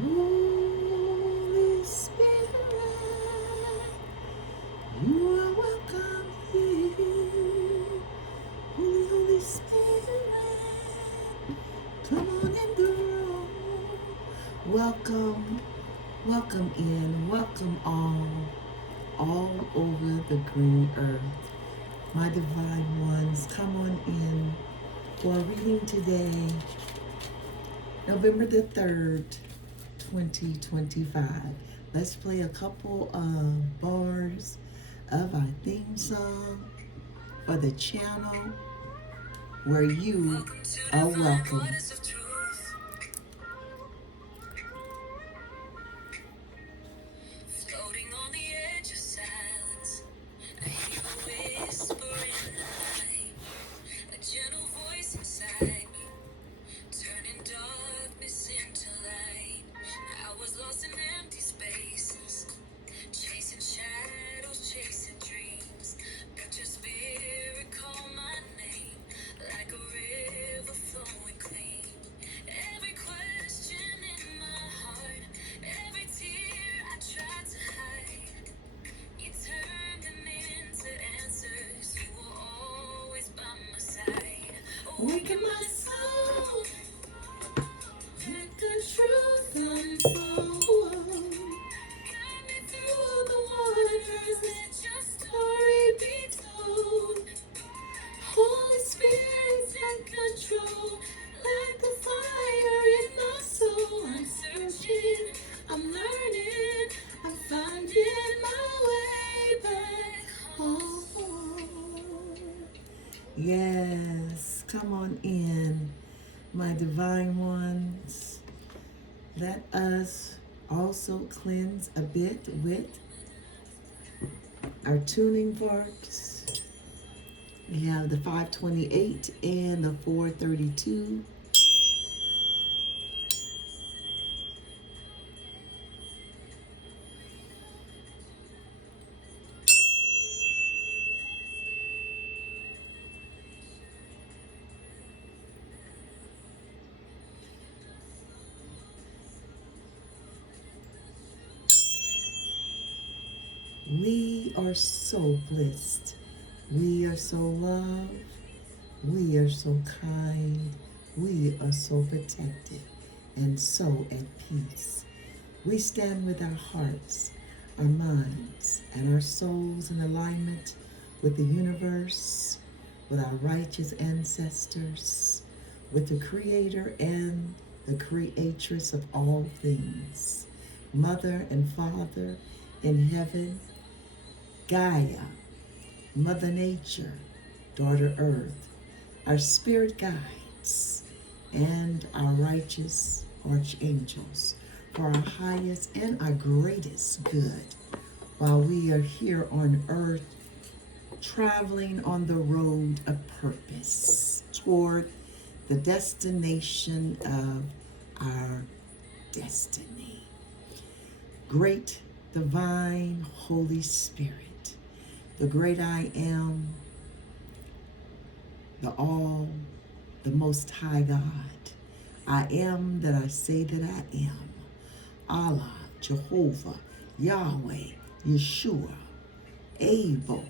Holy Spirit, you are welcome here. Holy Spirit, come on in the room. Welcome, welcome in, welcome all over the green earth. My divine ones, come on in for a reading today, November the 3rd, 2025. Let's play a couple of bars of our theme song for the channel where you are welcome. Awaken my soul, let the truth unfold. Guide me through the waters, let your story be told. Holy Spirit, take control, like the fire in my soul. I'm searching, I'm learning, I'm finding my way back home. Yes, come on in, my divine ones. Let us also cleanse a bit with our tuning forks. We have the 528 and the 432. We are so blessed. We are so loved. We are so kind. We are so protected and so at peace. We stand with our hearts, our minds, and our souls in alignment with the universe, with our righteous ancestors, with the Creator and the Creatress of all things, Mother and Father in heaven, Gaia, Mother Nature, Daughter Earth, our spirit guides, and our righteous archangels for our highest and our greatest good while we are here on earth traveling on the road of purpose toward the destination of our destiny. Great divine Holy Spirit, the great I am, the most high God. I am that I say that I am. Allah, Jehovah, Yahweh, Yeshua, able,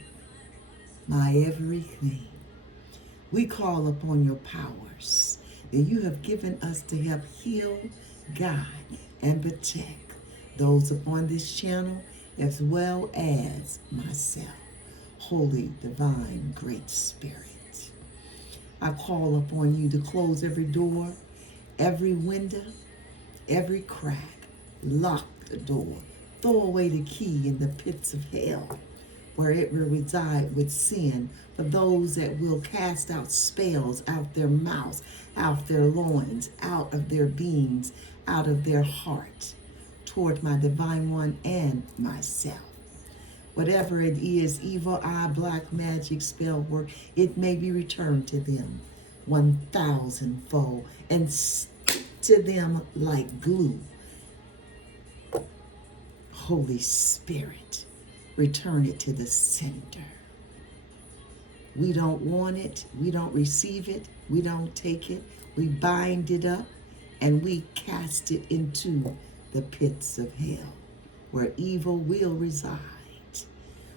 my everything. We call upon your powers that you have given us to help heal, guide, and protect those upon this channel as well as myself. Holy, divine, great Spirit. I call upon you to close every door, every window, every crack. Lock the door. Throw away the key in the pits of hell, where it will reside with sin for those that will cast out spells out their mouths, out their loins, out of their beings, out of their heart, toward my divine one and myself. Whatever it is, evil eye, black magic, spell work, it may be returned to them 1,000-fold and stick to them like glue. Holy Spirit, return it to the sender. We don't want it, we don't receive it, we don't take it, we bind it up, and we cast it into the pits of hell, where evil will reside.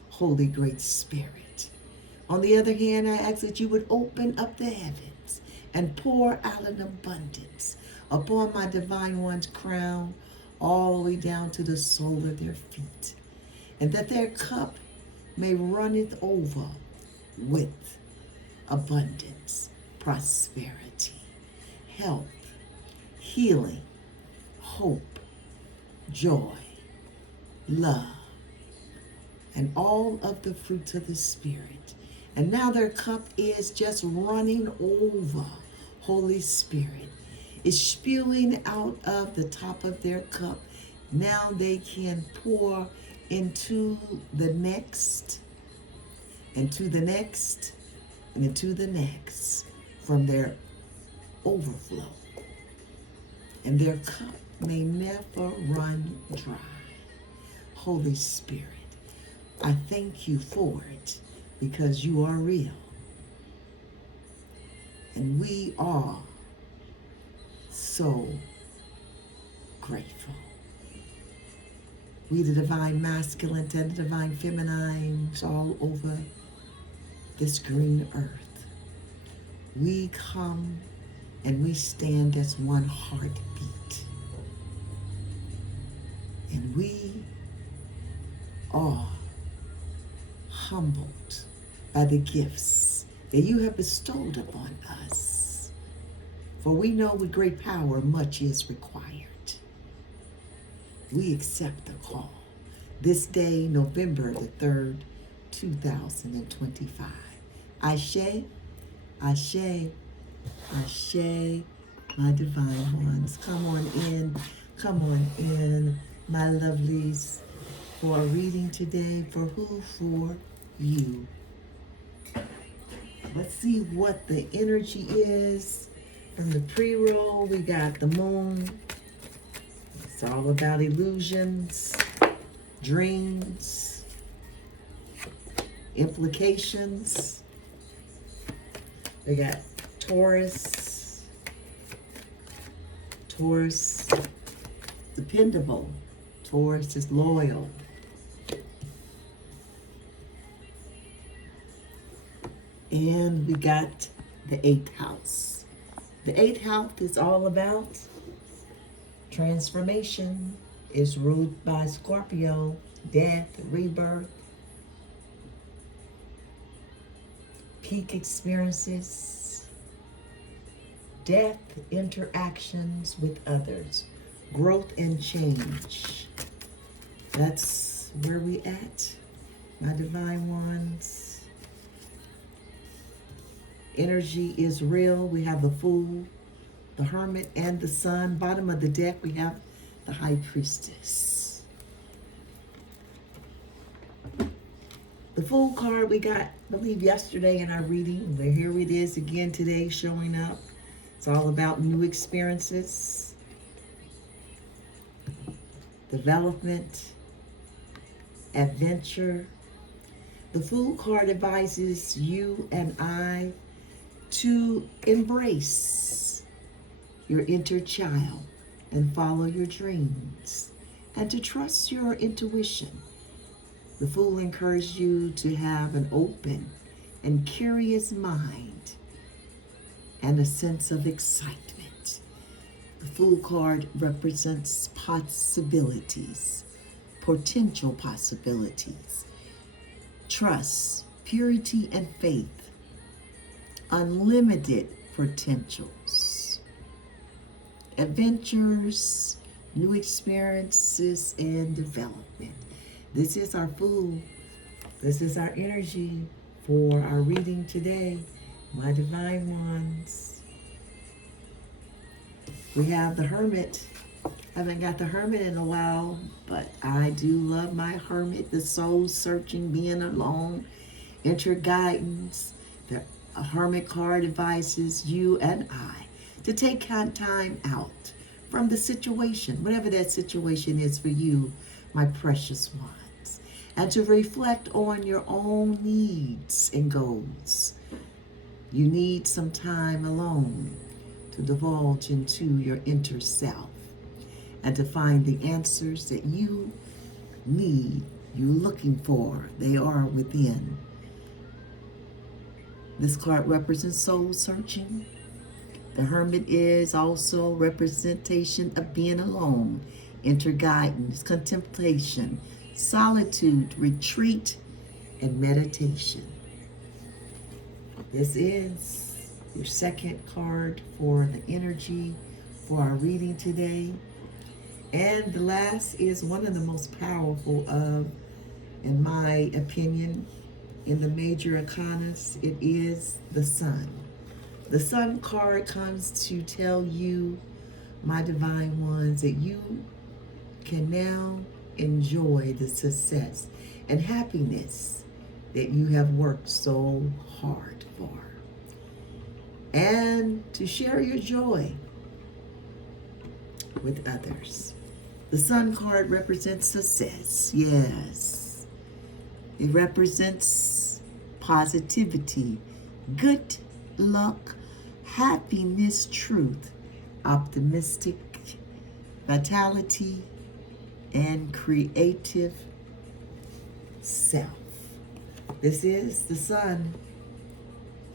Holy Great Spirit. On the other hand, I ask that you would open up the heavens and pour out an abundance upon my divine one's crown, all the way down to the sole of their feet, and that their cup may runneth over with abundance, prosperity, health, healing, hope, joy, love, and all of the fruits of the Spirit. And now their cup is just running over. Holy Spirit is spewing out of the top of their cup. Now they can pour into the next, and to the next, and into the next from their overflow. And their cup may never run dry. Holy Spirit, I thank you for it, because you are real. And we are so grateful. We, the divine masculine and the divine feminines all over this green earth, we come and we stand as one heartbeat. And we are humbled by the gifts that you have bestowed upon us. For we know with great power much is required. We accept the call. This day, November the 3rd, 2025. Ashe, Ashe, Ashe, my divine ones. Come on in, my lovelies, for a reading today. For who? For you. Let's see what the energy is. From the pre-roll, we got the moon. It's all about illusions, dreams, implications. We got Taurus. Taurus, dependable. Taurus is loyal. And we got the 8th house. The 8th house is all about transformation. It's ruled by Scorpio, death, rebirth, peak experiences, death, interactions with others, growth and change. That's where we at, my divine ones. Energy is real. We have the Fool, the Hermit, and the Sun. Bottom of the deck, we have the High Priestess. The Fool card we got, I believe, yesterday in our reading. But here it is again today, showing up. It's all about new experiences, development, adventure. The Fool card advises you and I to embrace your inner child and follow your dreams, and to trust your intuition. The Fool encourages you to have an open and curious mind and a sense of excitement. The Fool card represents possibilities, potential possibilities, trust, purity, and faith, unlimited potentials, adventures, new experiences, and development. This is our Fool. This is our energy for our reading today, my divine ones. We have the Hermit. Haven't got the Hermit in a while, but I do love my Hermit, the soul searching, being alone, inner guidance. The Hermit card advises you and I to take time out from the situation, whatever that situation is for you, my precious ones, and to reflect on your own needs and goals. You need some time alone to divulge into your inner self and to find the answers that you need, you're looking for. They are within. This card represents soul searching. The Hermit is also representation of being alone, inner guidance, contemplation, solitude, retreat, and meditation. This is your second card for the energy for our reading today. And the last is one of the most powerful of, in my opinion, in the major arcanas. It is the Sun. The Sun card comes to tell you, my divine ones, that you can now enjoy the success and happiness that you have worked so hard for, and to share your joy with others. The Sun card represents success. Yes. It represents positivity, good luck, happiness, truth, optimistic, vitality, and creative self. This is the Sun.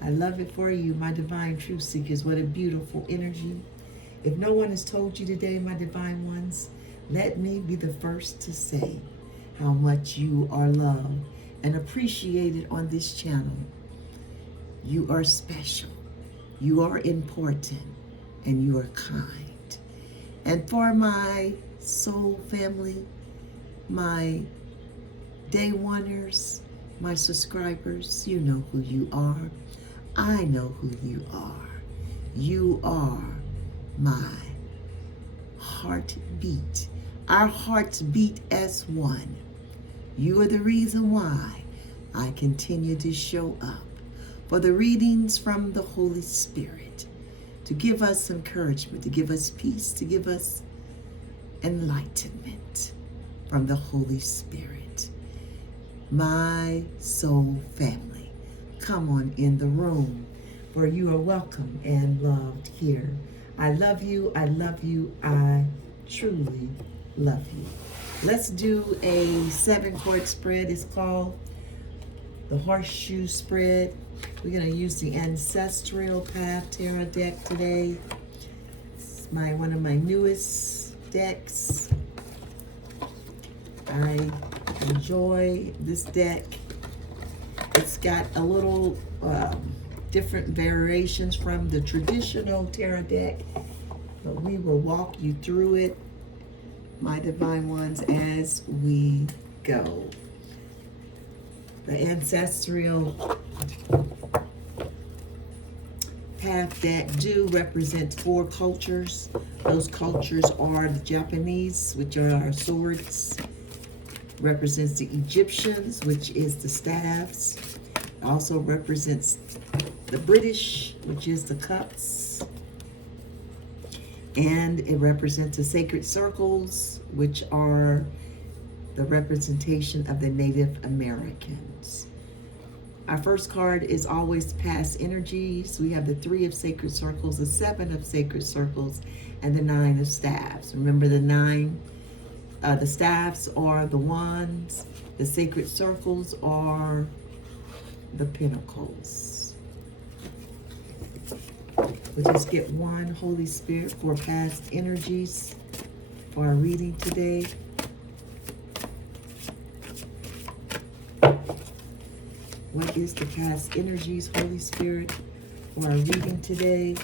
I love it for you, my divine truth seekers. What a beautiful energy. If no one has told you today, my divine ones, let me be the first to say how much you are loved and appreciated on this channel. You are special, you are important, and you are kind. And for my soul family, my day oneers, my subscribers, you know who you are. I know who you are. You are my heartbeat. Our hearts beat as one. You are the reason why I continue to show up for the readings from the Holy Spirit, to give us encouragement, to give us peace, to give us enlightenment from the Holy Spirit. My soul family, come on in the room, for you are welcome and loved here. I love you, I love you, I truly love you. Let's do a 7-card spread. It's called the Horseshoe Spread. We're going to use the Ancestral Path Tarot deck today. It's one of my newest decks. I enjoy this deck. It's got a little different variations from the traditional tarot deck, but we will walk you through it, my divine ones, as we go. The Ancestral Path deck do represent 4 cultures. Those cultures are the Japanese, which are our swords, represents the Egyptians, which is the staves. It also represents the British, which is the cups. And it represents the sacred circles, which are the representation of the Native Americans. Our first card is always past energies. We have the 3 of sacred circles, the 7 of sacred circles, and the 9 of staves. Remember, the 9, the staves are the wands, the sacred circles are the pentacles. We'll just get one Holy Spirit for past energies for our reading today. What is the past energies, Holy Spirit, for our reading today?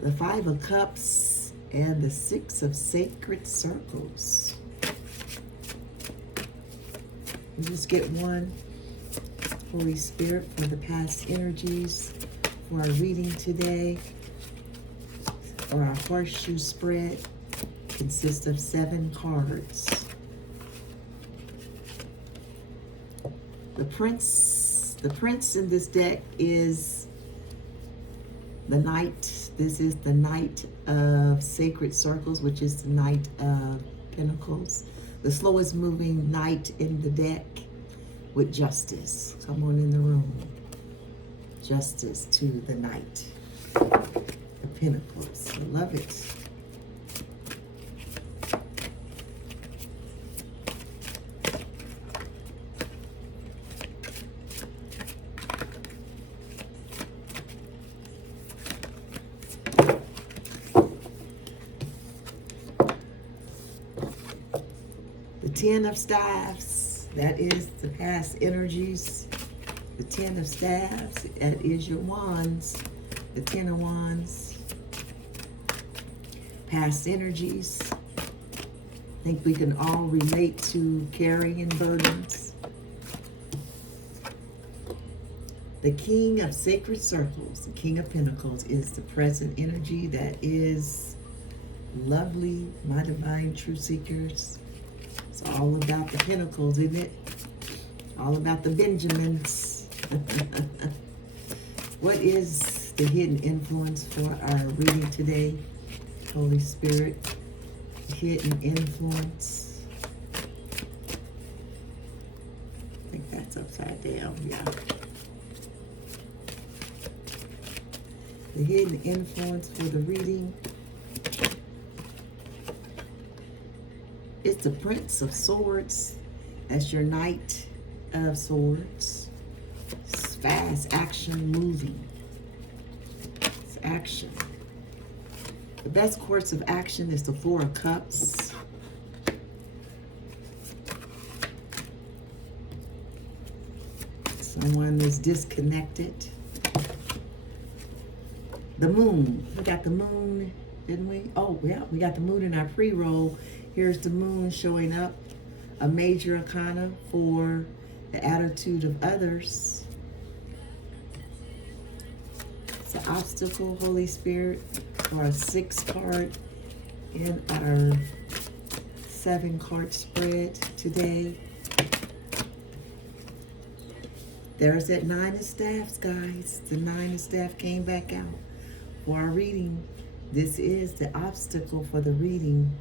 The 5 of Cups and the 6 of Sacred Circles. We'll just get one Holy Spirit for the past energies for our reading today. For our horseshoe spread, consists of 7 cards. The prince in this deck is the Knight. This is the Knight of Sacred Circles, which is the Knight of Pentacles. The slowest moving Knight in the deck with Justice. Come on in the room. Justice to the Knight of Pentacles. I love it. Ten of Staffs, that is the past energies. The Ten of Staffs, that is your wands. The Ten of Wands, past energies. I think we can all relate to carrying burdens. The King of Sacred Circles, the King of Pentacles, is the present energy that is lovely, my divine truth seekers. It's all about the pentacles, isn't it? All about the Benjamins. What is the hidden influence for our reading today? Holy Spirit, hidden influence. I think that's upside down, yeah. The hidden influence for the reading. It's the Prince of Swords. That's your Knight of Swords. It's fast action moving. It's action. The best course of action is the Four of Cups. Someone is disconnected. The Moon. We got the Moon, didn't we? Oh, yeah, we got the Moon in our pre-roll. Here's the Moon showing up. A major arcana for the attitude of others. It's an obstacle, Holy Spirit, for our 6 card in our 7 card spread today. There's that 9 of Staffs, guys. The 9 of Staff came back out for our reading. This is the obstacle for the reading.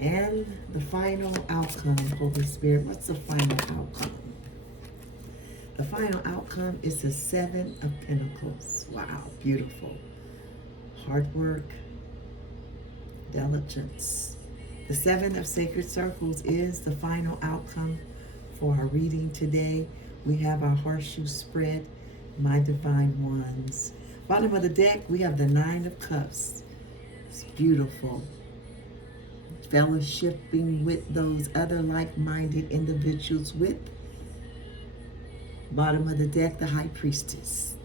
And the final outcome, Holy Spirit. What's the final outcome? The final outcome is the 7 of Pentacles. Wow, beautiful. Hard work, diligence. The 7 of Sacred Circles is the final outcome for our reading today. We have our horseshoe spread, my divine ones. Bottom of the deck, we have the 9 of Cups. It's beautiful. Fellowshipping with those other like-minded individuals with. Bottom of the deck, the High Priestess.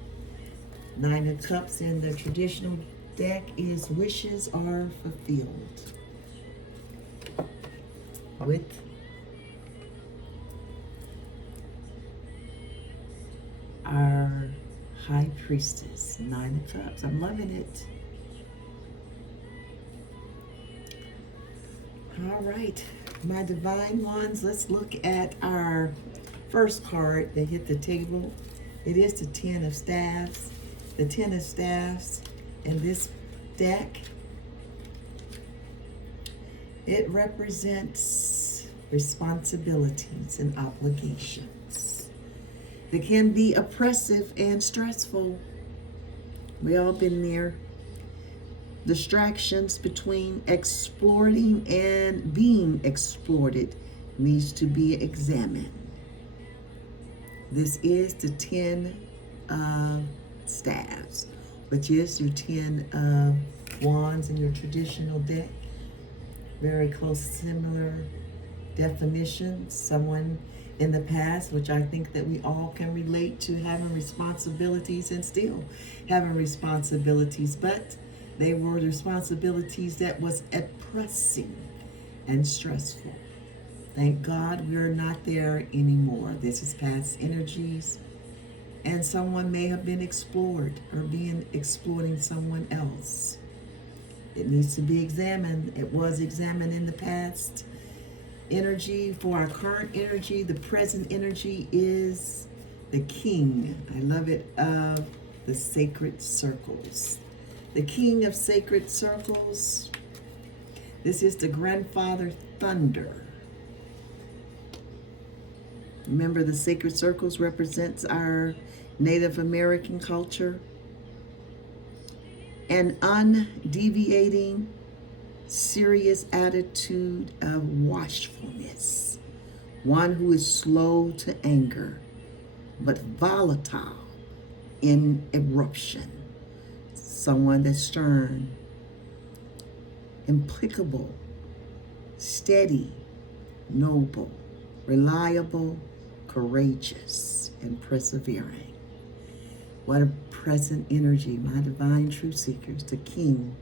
9 of Cups in the traditional deck is wishes are fulfilled. With our High Priestess, 9 of Cups. I'm loving it. All right, my divine ones, let's look at our first card that hit the table. It is the 10 of Staffs. The 10 of Staffs in this deck, it represents responsibilities and obligations. They can be oppressive and stressful. We all been there. Distractions between exploring and being exploited needs to be examined. This is the 10 of Staffs, which is your 10 of Wands in your traditional deck. Very close, similar definition. Someone in the past, which I think that we all can relate to, having responsibilities and still having responsibilities, but they were responsibilities that was oppressing and stressful. Thank God we're not there anymore. This is past energies. And someone may have been explored or being exploiting someone else. It needs to be examined. It was examined in the past. Energy for our current energy, the present energy is the King. I love it, of the Sacred Circles. The King of Sacred Circles. This is the Grandfather Thunder. Remember, the Sacred Circles represents our Native American culture. An undeviating, serious attitude of watchfulness. One who is slow to anger, but volatile in eruption. Someone that's stern, implacable, steady, noble, reliable, courageous, and persevering. What a present energy, my divine truth seekers, the king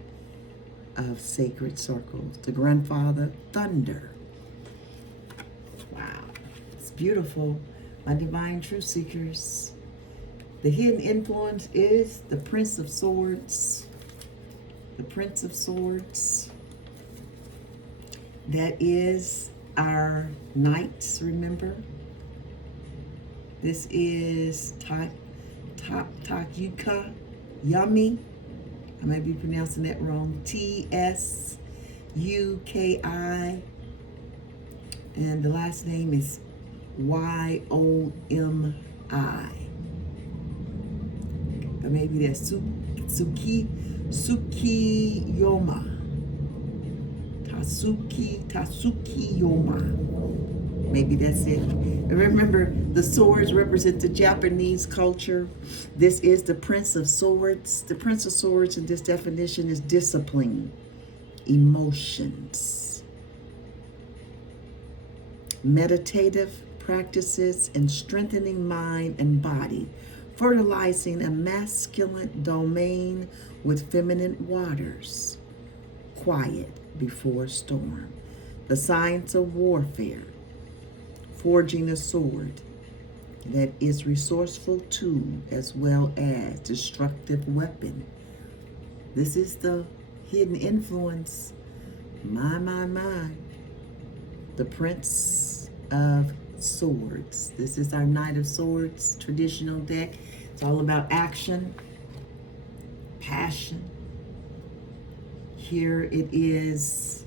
of sacred circles, the grandfather thunder. Wow, it's beautiful, my divine truth seekers. The hidden influence is the Prince of Swords. The Prince of Swords. That is our knights, remember? This is Takayuka Yummy. I might be pronouncing that wrong. Tsuki. And the last name is Yomi. Or maybe that's Tsukiyoma. Tsukiyoma. Maybe that's it. And remember, the swords represent the Japanese culture. This is the Prince of Swords. The Prince of Swords in this definition is discipline, emotions, meditative practices, and strengthening mind and body, fertilizing a masculine domain with feminine waters, quiet before storm. The science of warfare, forging a sword that is resourceful tool as well as destructive weapon. This is the hidden influence. My. The Prince of Swords. This is our Knight of Swords traditional deck. It's all about action, passion. Here it is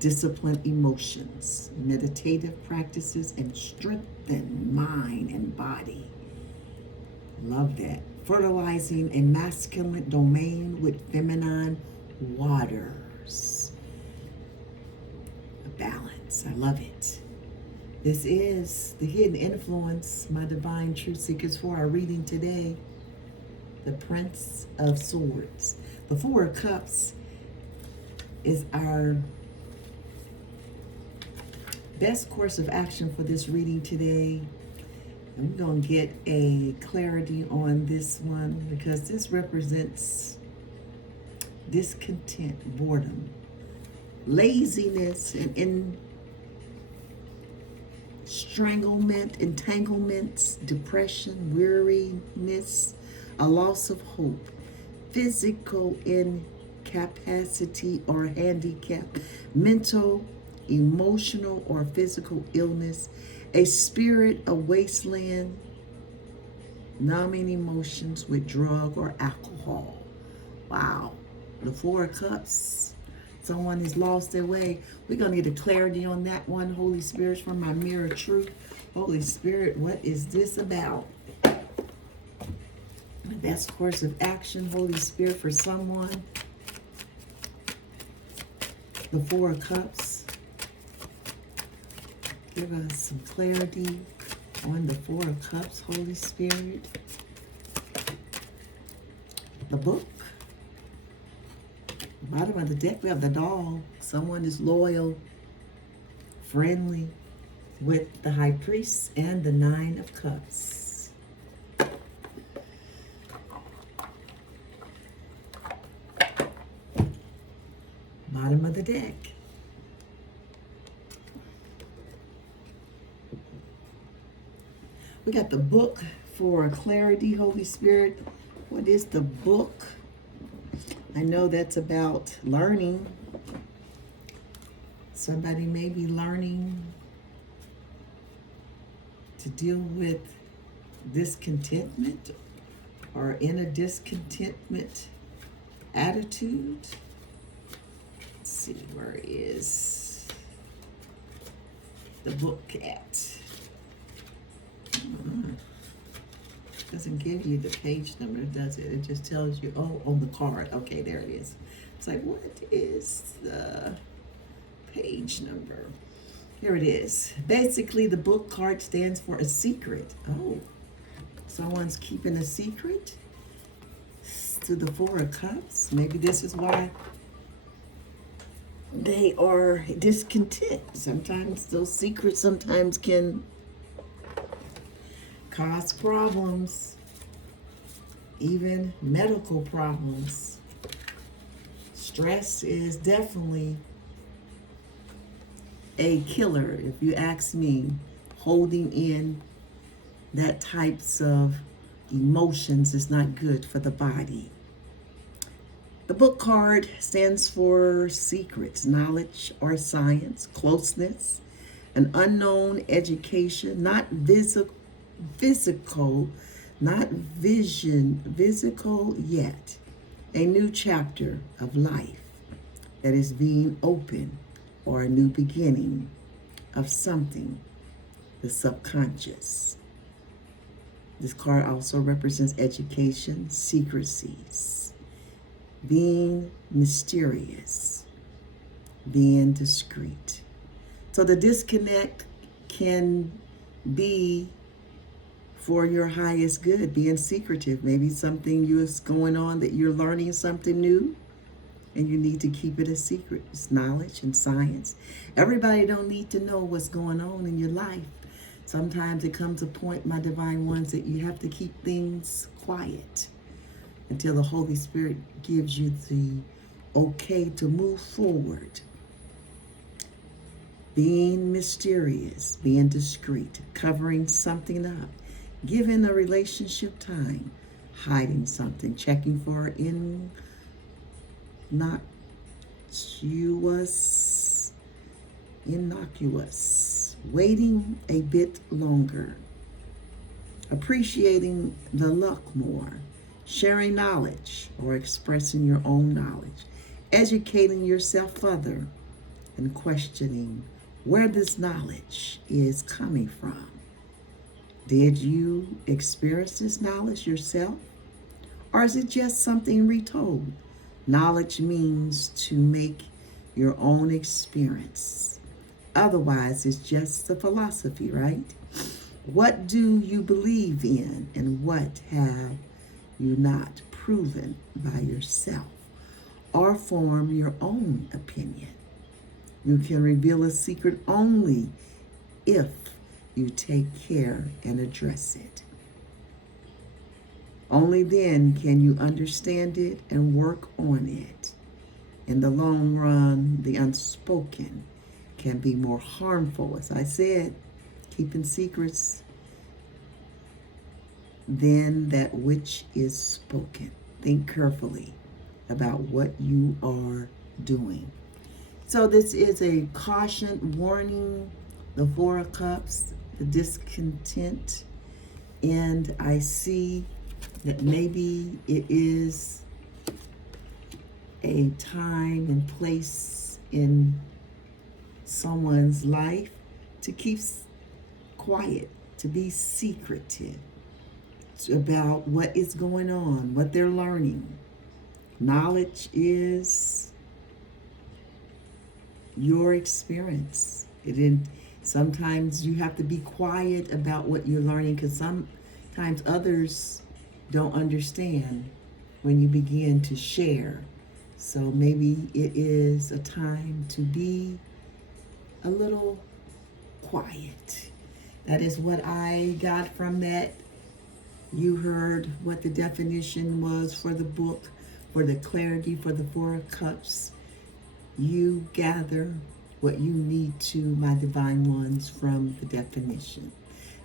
discipline emotions, meditative practices, and strengthen mind and body. Love that. Fertilizing a masculine domain with feminine waters. A balance. I love it. This is the hidden influence, my divine truth seekers, for our reading today. The Prince of Swords. The Four of Cups is our best course of action for this reading today. And we're going to get a clarity on this one because this represents discontent, boredom, laziness, and stranglement, entanglements, depression, weariness, a loss of hope, physical incapacity or handicap, mental, emotional, or physical illness, a spirit of wasteland, numbing emotions with drug or alcohol. Wow. The Four of Cups. Someone has lost their way. We're going to get a clarity on that one. Holy Spirit, from my mirror truth. Holy Spirit, what is this about? The best course of action, Holy Spirit, for someone. The Four of Cups. Give us some clarity on the Four of Cups, Holy Spirit. The book. Bottom of the deck, we have the doll. Someone is loyal, friendly, with the High Priest and the Nine of Cups. Bottom of the deck. We got the book for clarity, Holy Spirit. What is the book? I know that's about learning. Somebody may be learning to deal with discontentment or in a discontentment attitude. Let's see, where is the book at? Doesn't give you the page number, does it? It just tells you, oh, on the card. Okay, there it is. It's like, what is the page number? Here it is. Basically, the book card stands for a secret. Oh, someone's keeping a secret to the Four of Cups. Maybe this is why they are discontent. Sometimes those secrets sometimes can cause problems, even medical problems. Stress is definitely a killer, if you ask me. Holding in that types of emotions is not good for the body. The book card stands for secrets, knowledge or science, closeness, an unknown education, not physical, not physical yet. A new chapter of life that is being opened, or a new beginning of something, the subconscious. This card also represents education, secrecies, being mysterious, being discreet. So the disconnect can be for your highest good, being secretive. Maybe something is going on that you're learning something new and you need to keep it a secret. It's knowledge and science. Everybody don't need to know what's going on in your life. Sometimes it comes a point, my divine ones, that you have to keep things quiet until the Holy Spirit gives you the okay to move forward. Being mysterious, being discreet, covering something up, giving a relationship time, hiding something, checking for innocuous, waiting a bit longer, appreciating the luck more, sharing knowledge or expressing your own knowledge, educating yourself further, and questioning where this knowledge is coming from. Did you experience this knowledge yourself? Or is it just something retold? Knowledge means to make your own experience. Otherwise, it's just the philosophy, right? What do you believe in, and what have you not proven by yourself? Or form your own opinion. You can reveal a secret only if you take care and address it. Only then can you understand it and work on it. In the long run, the unspoken can be more harmful, as I said, keeping secrets, than that which is spoken. Think carefully about what you are doing. So this is a caution, warning, the Four of Cups, the discontent, and I see that maybe it is a time and place in someone's life to keep quiet, to be secretive about what is going on, what they're learning. Knowledge is your experience. Sometimes you have to be quiet about what you're learning, because sometimes others don't understand when you begin to share. So maybe it is a time to be a little quiet. That is what I got from that. You heard what the definition was for the book, for the clarity, for the Four of Cups. You gather what you need to, my divine ones, from the definition.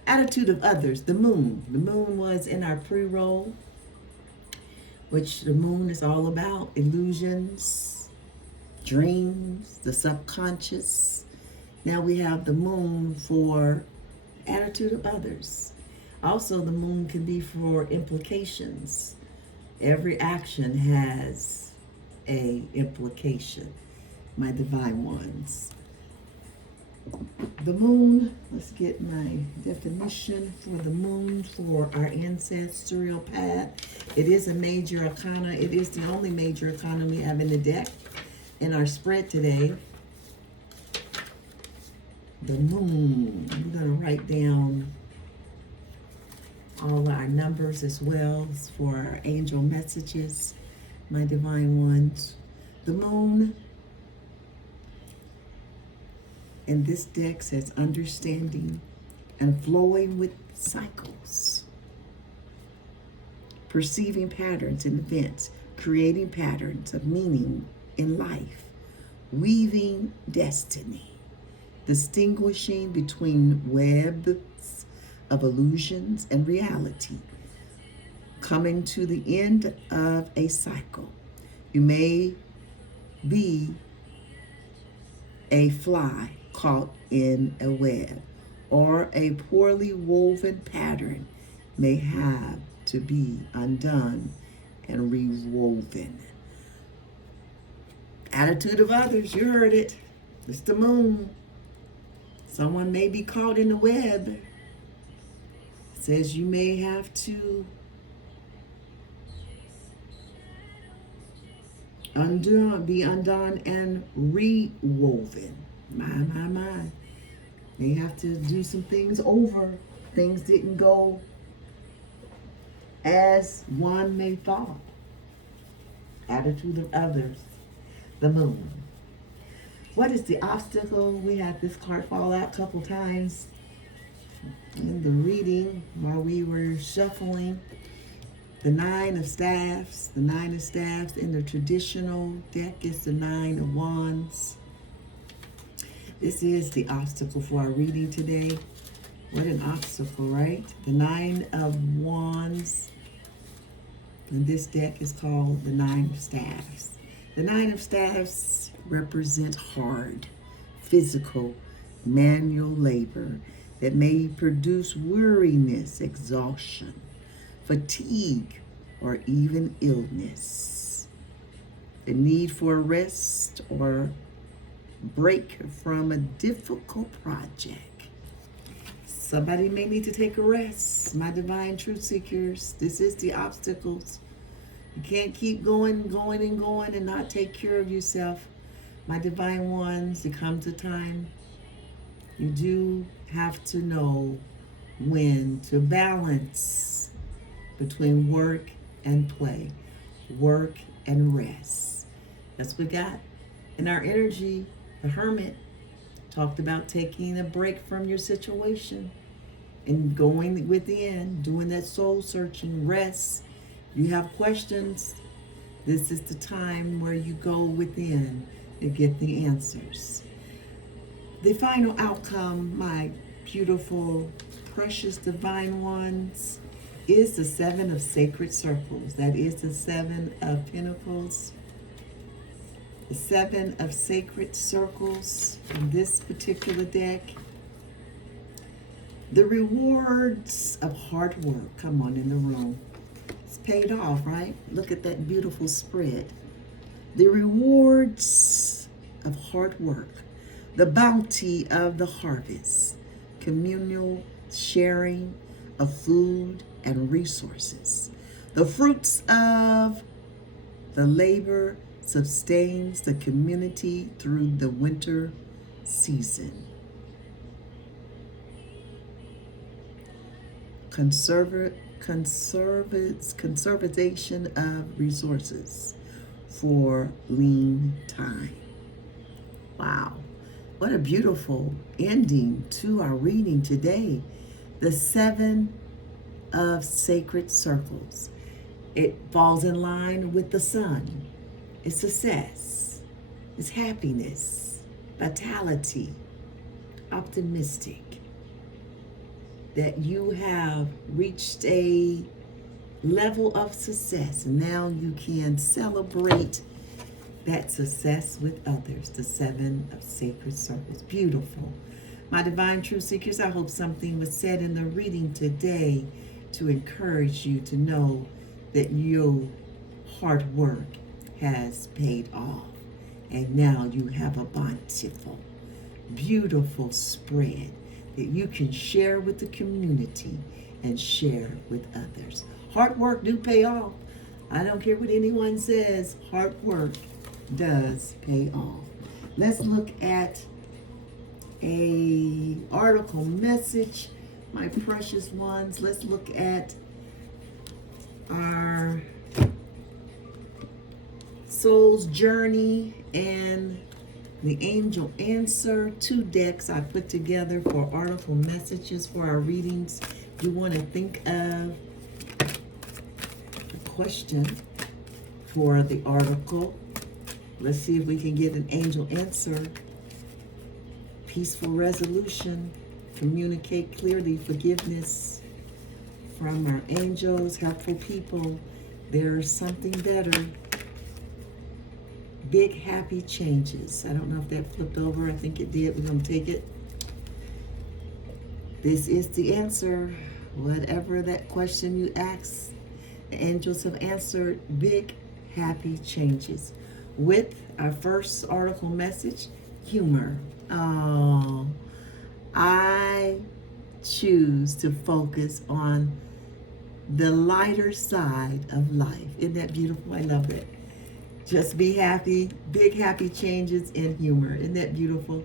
Attitude of others, the moon. The moon was in our pre-roll, which the moon is all about illusions, dreams, the subconscious. Now we have the moon for attitude of others. Also, the moon can be for implications. Every action has a implication, my divine ones. The moon, let's get my definition for the moon for our ancestral path. It is a major arcana. It is the only major arcana we have in the deck in our spread today. The moon. I'm going to write down all our numbers as well for our angel messages, my divine ones. The moon And this deck says understanding and flowing with cycles. Perceiving patterns in events, creating patterns of meaning in life, weaving destiny, distinguishing between webs of illusions and reality, coming to the end of a cycle. You may be a fly caught in a web, or a poorly woven pattern may have to be undone and rewoven. Attitude of others, you heard it. It's the moon. Someone may be caught in the web. It says you may have to be undone and rewoven. My. They have to do some things over. Things didn't go as one may thought. Attitude of others. The moon. What is the obstacle? We had this card fall out a couple times in the reading while we were shuffling. The Nine of Staffs. The Nine of Staffs in the traditional deck is the Nine of Wands. This is the obstacle for our reading today. What an obstacle, right? The Nine of Wands. And this deck is called the Nine of Staffs. The Nine of Staffs represent hard, physical, manual labor that may produce weariness, exhaustion, fatigue, or even illness. The need for a rest or break from a difficult project. Somebody may need to take a rest. My divine truth seekers, this is the obstacles. You can't keep going and not take care of yourself. My divine ones, there comes a time you do have to know when to balance between work and play, work and rest. That's what we got. In our energy, the Hermit talked about taking a break from your situation and going within, doing that soul searching, rest. You have questions, this is the time where you go within and get the answers. The final outcome, my beautiful, precious divine ones, is the Seven of Sacred Circles. That is the Seven of Pentacles. The Seven of Sacred Circles in this particular deck. The rewards of hard work. Come on in the room. It's paid off, right? Look at that beautiful spread. The rewards of hard work. The bounty of the harvest. Communal sharing of food and resources. The fruits of the labor sustains the community through the winter season. Conservation of resources for lean time. Wow, what a beautiful ending to our reading today. The Seven of Sacred Circles. It falls in line with the sun. It's success, it's happiness, vitality, optimistic. That you have reached a level of success and now you can celebrate that success with others. The Seven of Sacred Circles. Beautiful. My divine truth seekers, I hope something was said in the reading today to encourage you to know that your hard work has paid off. And now you have a bountiful, beautiful spread that you can share with the community and share with others. Hard work do pay off. I don't care what anyone says, hard work does pay off. Let's look at a article message, my precious ones. Let's look at our soul's journey and The angel answer, 2 decks I put together for article messages for our readings. You want to think of a question for the article. Let's see if we can get an angel answer. Peaceful resolution, communicate clearly, forgiveness from our angels, helpful people. There's something better. Big happy changes. I don't know if that flipped over. I think it did. We're going to take it. This is the answer. Whatever that question you ask, the angels have answered. Big happy changes. With our first article message, humor. Oh, I choose to focus on the lighter side of life. Isn't that beautiful? I love that. Just be happy. Big happy changes in humor. Isn't that beautiful?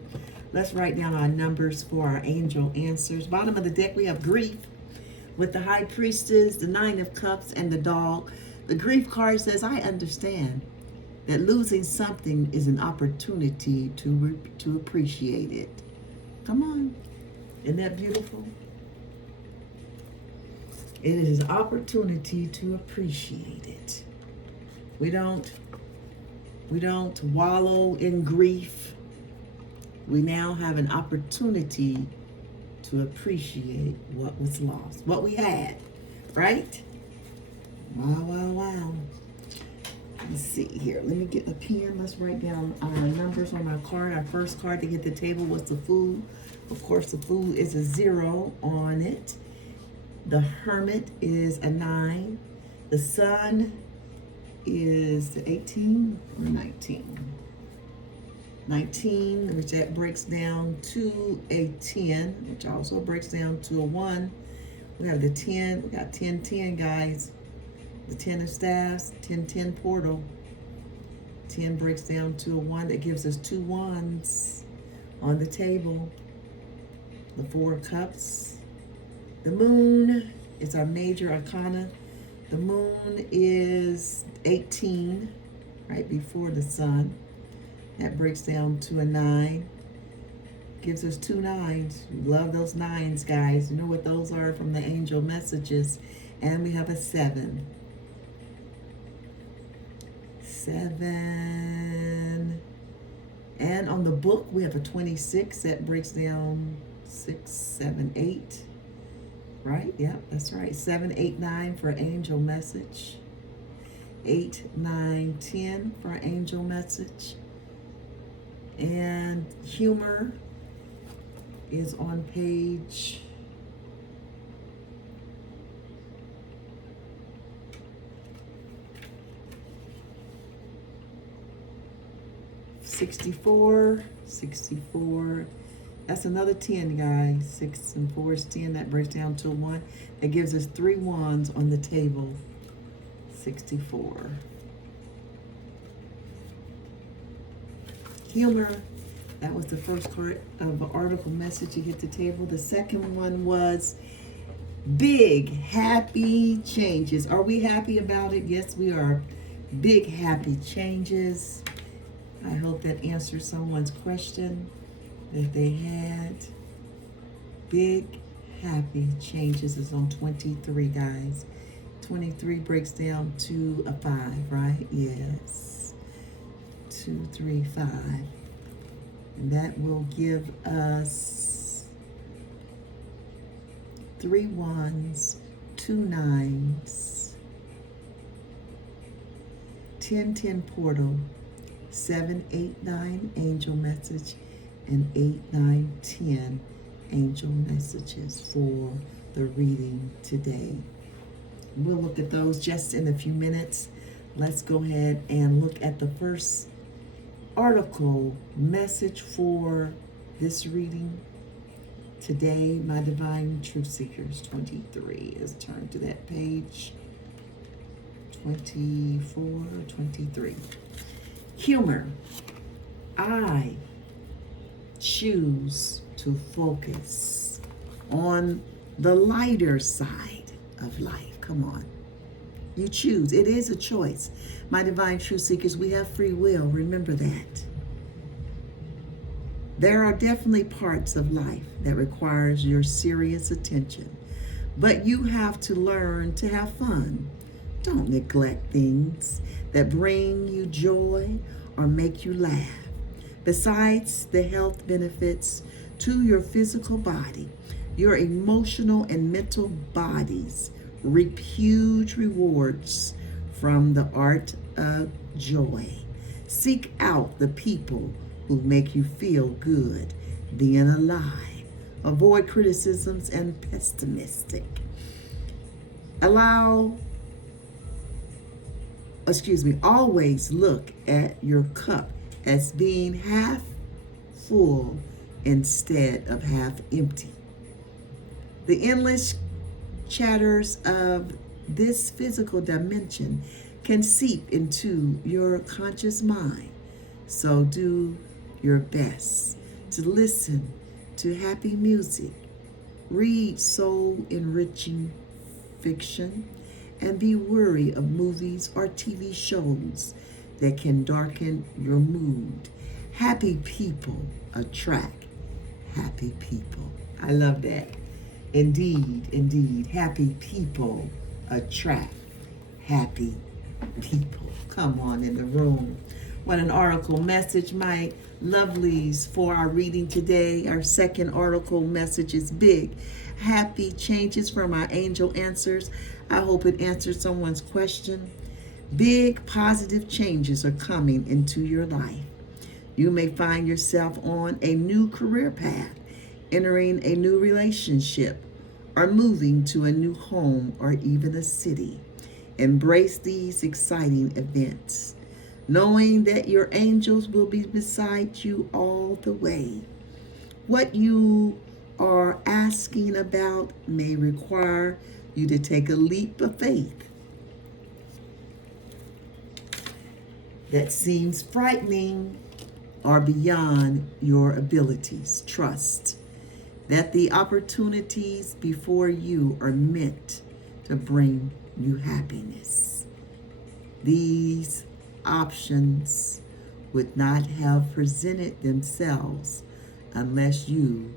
Let's write down our numbers for our angel answers. Bottom of the deck, we have grief with the High Priestess, the 9 of Cups, and the dog. The grief card says, I understand that losing something is an opportunity to appreciate it. Come on. Isn't that beautiful? It is an opportunity to appreciate it. We don't wallow in grief. We now have an opportunity to appreciate what was lost, what we had, right? Wow, wow, wow. Let's see here. Let me get a pen. Let's write down our numbers on our card. Our first card to hit the table was the Fool. Of course, the Fool is a 0 on it. The Hermit is a 9. The Sun is the 18 or 19. 19, which that breaks down to a 10, which also breaks down to a 1. We have the 10. We got 10, 10, guys. The 10 of Staffs, 10, 10 portal. 10 breaks down to a 1. That gives us 2 1s on the table. The 4 of Cups. The Moon is our major arcana. The Moon is 18, right before the Sun. That breaks down to a 9. Gives us 2 9s. We love those 9s, guys. You know what those are from the angel messages. And we have a 7. 7. And on the book, we have a 26. That breaks down 6, 7, 8. Right? Yeah, that's right. 7, 8, 9 for angel message. 8, 9, 10 for angel message. And humor is on page 64. 64. That's another 10, guys. 6 and 4 is 10. That breaks down to a 1. That gives us 3 1s on the table. 64. Humor. That was the first card of an article message you hit the table. The second one was big happy changes. Are we happy about it? Yes, we are. Big happy changes. I hope that answers someone's question that they had. Big happy changes is on 23, guys. 23 breaks down to a 5, right? Yes. 2, 3, 5. And that will give us 3 1s, 2 9s, 10, 10 portal, 7, 8, 9 angel message, and 8, 9, 10 angel messages for the reading today. We'll look at those just in a few minutes. Let's go ahead and look at the first article message for this reading today. My Divine Truth Seekers 23. Let's turn to that page. 24, 23. Humor. I choose to focus on the lighter side of life. Come on. You choose. It is a choice. My Divine Truth Seekers, we have free will. Remember that. There are definitely parts of life that requires your serious attention, but you have to learn to have fun. Don't neglect things that bring you joy or make you laugh. Besides the health benefits to your physical body, your emotional and mental bodies reap huge rewards from the art of joy. Seek out the people who make you feel good being alive. Avoid criticisms and pessimistic. Always look at your cup as being half full instead of half empty. The endless chatters of this physical dimension can seep into your conscious mind. So do your best to listen to happy music, read soul enriching fiction, and be wary of movies or TV shows that can darken your mood. Happy people attract happy people. I love that. Indeed, indeed. Happy people attract happy people. Come on in the room. What an oracle message, my lovelies, for our reading today. Our second oracle message is big. Happy changes from our angel answers. I hope it answers someone's question. Big positive changes are coming into your life. You may find yourself on a new career path, entering a new relationship, or moving to a new home or even a city. Embrace these exciting events, knowing that your angels will be beside you all the way. What you are asking about may require you to take a leap of faith that seems frightening or beyond your abilities. Trust that the opportunities before you are meant to bring you happiness. These options would not have presented themselves unless you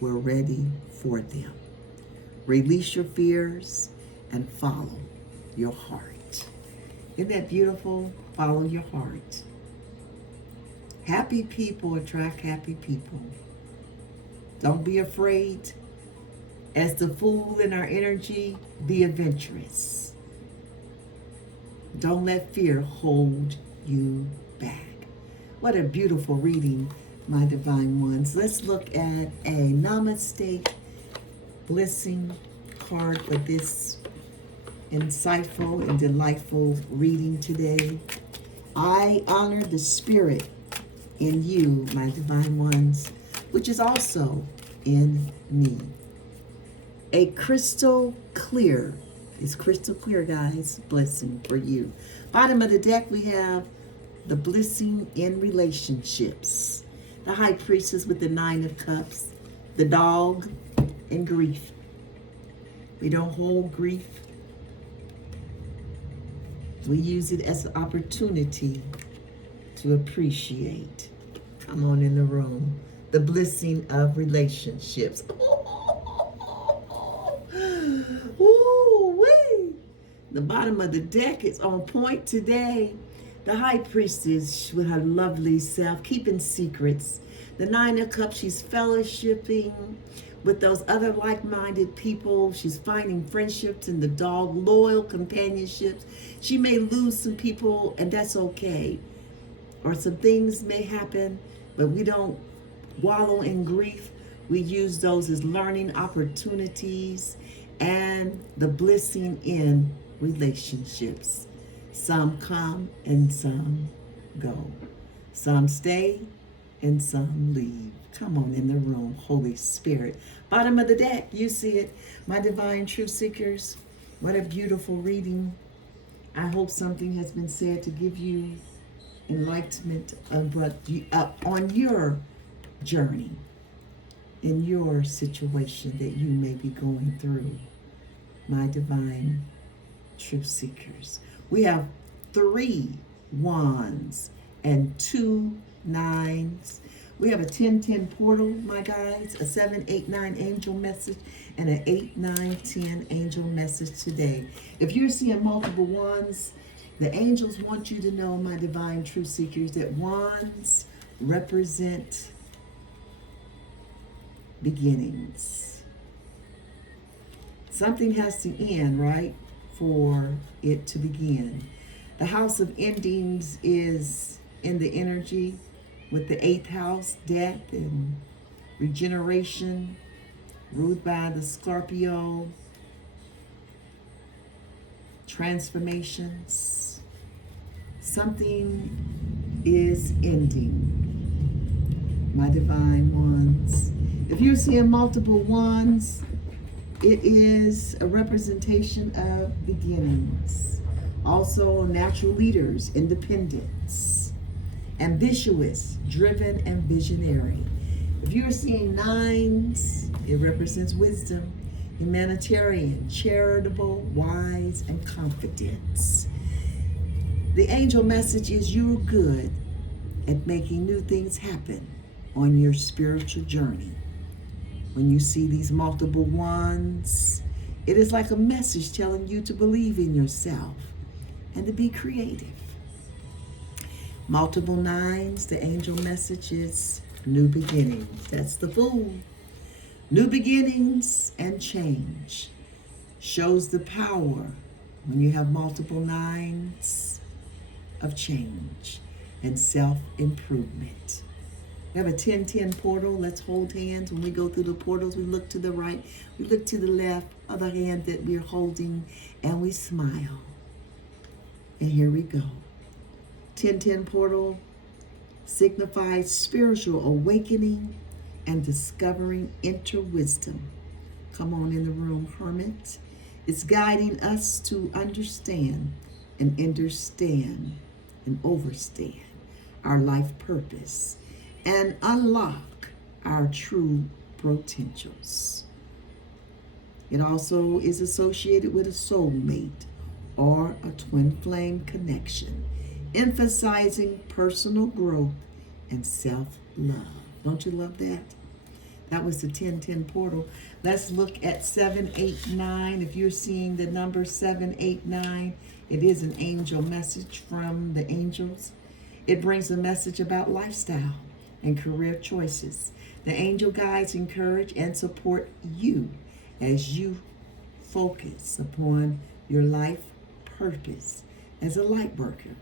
were ready for them. Release your fears and follow your heart. Isn't that beautiful? Follow your heart. Happy people attract happy people. Don't be afraid. As the fool in our energy, be adventurous. Don't let fear hold you back. What a beautiful reading, my divine ones. Let's look at a namaste blessing card for this insightful and delightful reading today. I honor the spirit in you, my divine ones, which is also in me. A crystal clear, it's crystal clear, guys, blessing for you. Bottom of the deck, we have the blessing in relationships. The high priestess with the 9 of cups, the dog, and grief. We don't hold grief. We use it as an opportunity to appreciate. Come on in the room. The blessing of relationships. Ooh-wee. The bottom of the deck is on point today. The high priestess with her lovely self, keeping secrets. The 9 of cups, she's fellowshipping with those other like-minded people. She's finding friendships in the dog, loyal companionships. She may lose some people, and that's okay. Or some things may happen, but we don't wallow in grief. We use those as learning opportunities and the blessing in relationships. Some come and some go. Some stay and some leave. Come on in the room, Holy Spirit. Bottom of the deck, you see it. My divine truth seekers, what a beautiful reading. I hope something has been said to give you enlightenment on your journey, in your situation that you may be going through. My divine truth seekers. We have 3 wands and 2 nines. We have a 1010 portal, my guides, a 789 angel message, and an 8910 angel message today. If you're seeing multiple ones, the angels want you to know, my divine truth seekers, that ones represent beginnings. Something has to end, right, for it to begin. The house of endings is in the energy with the 8th house, death and regeneration, ruled by the Scorpio, transformations. Something is ending, my divine ones. If you're seeing multiple ones, it is a representation of beginnings. Also, natural leaders, independence, ambitious, driven, and visionary. If you're seeing 9s, it represents wisdom, humanitarian, charitable, wise, and confidence. The angel message is you're good at making new things happen on your spiritual journey. When you see these multiple ones, it is like a message telling you to believe in yourself and to be creative. Multiple 9s, the angel message is new beginnings. That's the Fool. New beginnings and change shows the power when you have multiple 9s of change and self-improvement. We have a 1010 portal. Let's hold hands. When we go through the portals, we look to the right, we look to the left, other hand that we're holding, and we smile. And here we go. 1010 portal signifies spiritual awakening and discovering inner wisdom. Come on in the room, Hermit. It's guiding us to understand and understand and overstand our life purpose and unlock our true potentials. It also is associated with a soulmate or a twin flame connection, emphasizing personal growth and self-love. Don't you love that? That was the 1010 portal. Let's look at 789. If you're seeing the number 789, it is an angel message from the angels. It brings a message about lifestyle and career choices. The angel guides, encourage, and support you as you focus upon your life purpose as a light worker.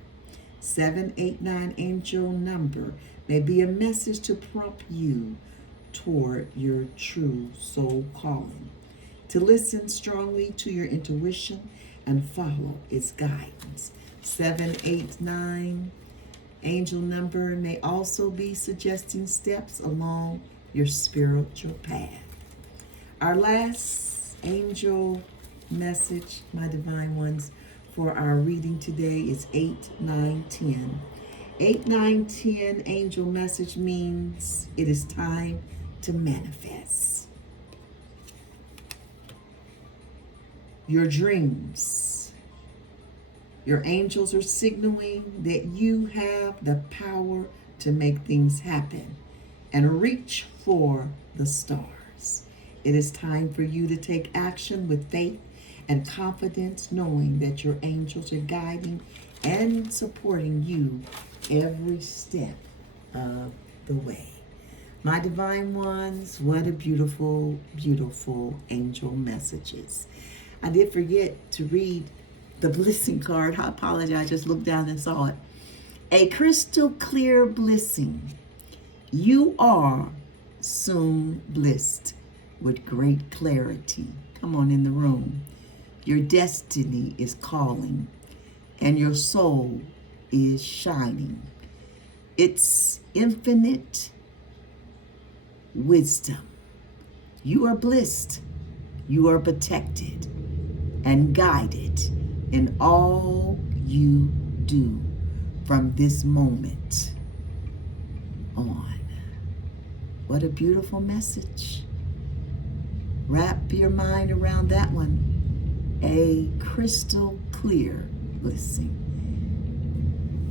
789 angel number may be a message to prompt you toward your true soul calling, to listen strongly to your intuition and follow its guidance. 789 angel number may also be suggesting steps along your spiritual path. Our last angel message, my divine ones, for our reading today is 8-9-10. 8-9-10 angel message means it is time to manifest your dreams. Your angels are signaling that you have the power to make things happen and reach for the stars. It is time for you to take action with faith and confidence, knowing that your angels are guiding and supporting you every step of the way. My divine ones, what a beautiful, beautiful angel messages. I did forget to read the blessing card. I apologize, I just looked down and saw it. A crystal clear blessing. You are soon blessed with great clarity. Come on in the room. Your destiny is calling and your soul is shining. It's infinite wisdom. You are blessed. You are protected and guided in all you do from this moment on. What a beautiful message. Wrap your mind around that one. 'A crystal clear blessing.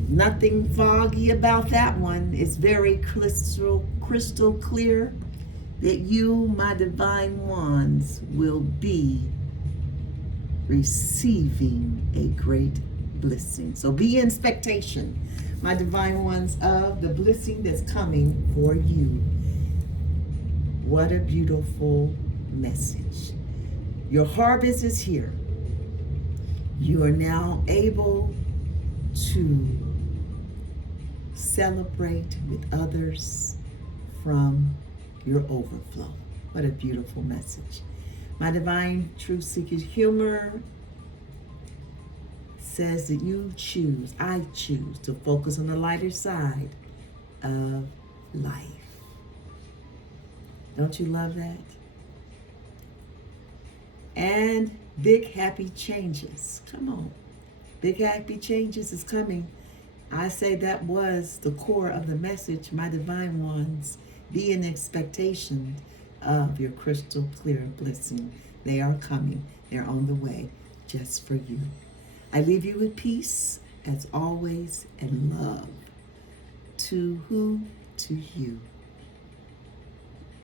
Nothing foggy about that one. It's very crystal clear that you, my divine ones, will be receiving a great blessing. So be in expectation, my divine ones, of the blessing that's coming for you. What a beautiful message. Your harvest is here. You are now able to celebrate with others from your overflow. What a beautiful message. My divine truth seekers humor says that I choose to focus on the lighter side of life. Don't you love that? And big happy changes. Come on. Big happy changes is coming. I say that was the core of the message, my divine ones. Be in expectation of your crystal clear blessing. They are coming. They're on the way just for you. I leave you with peace, as always, and love. To who? To you.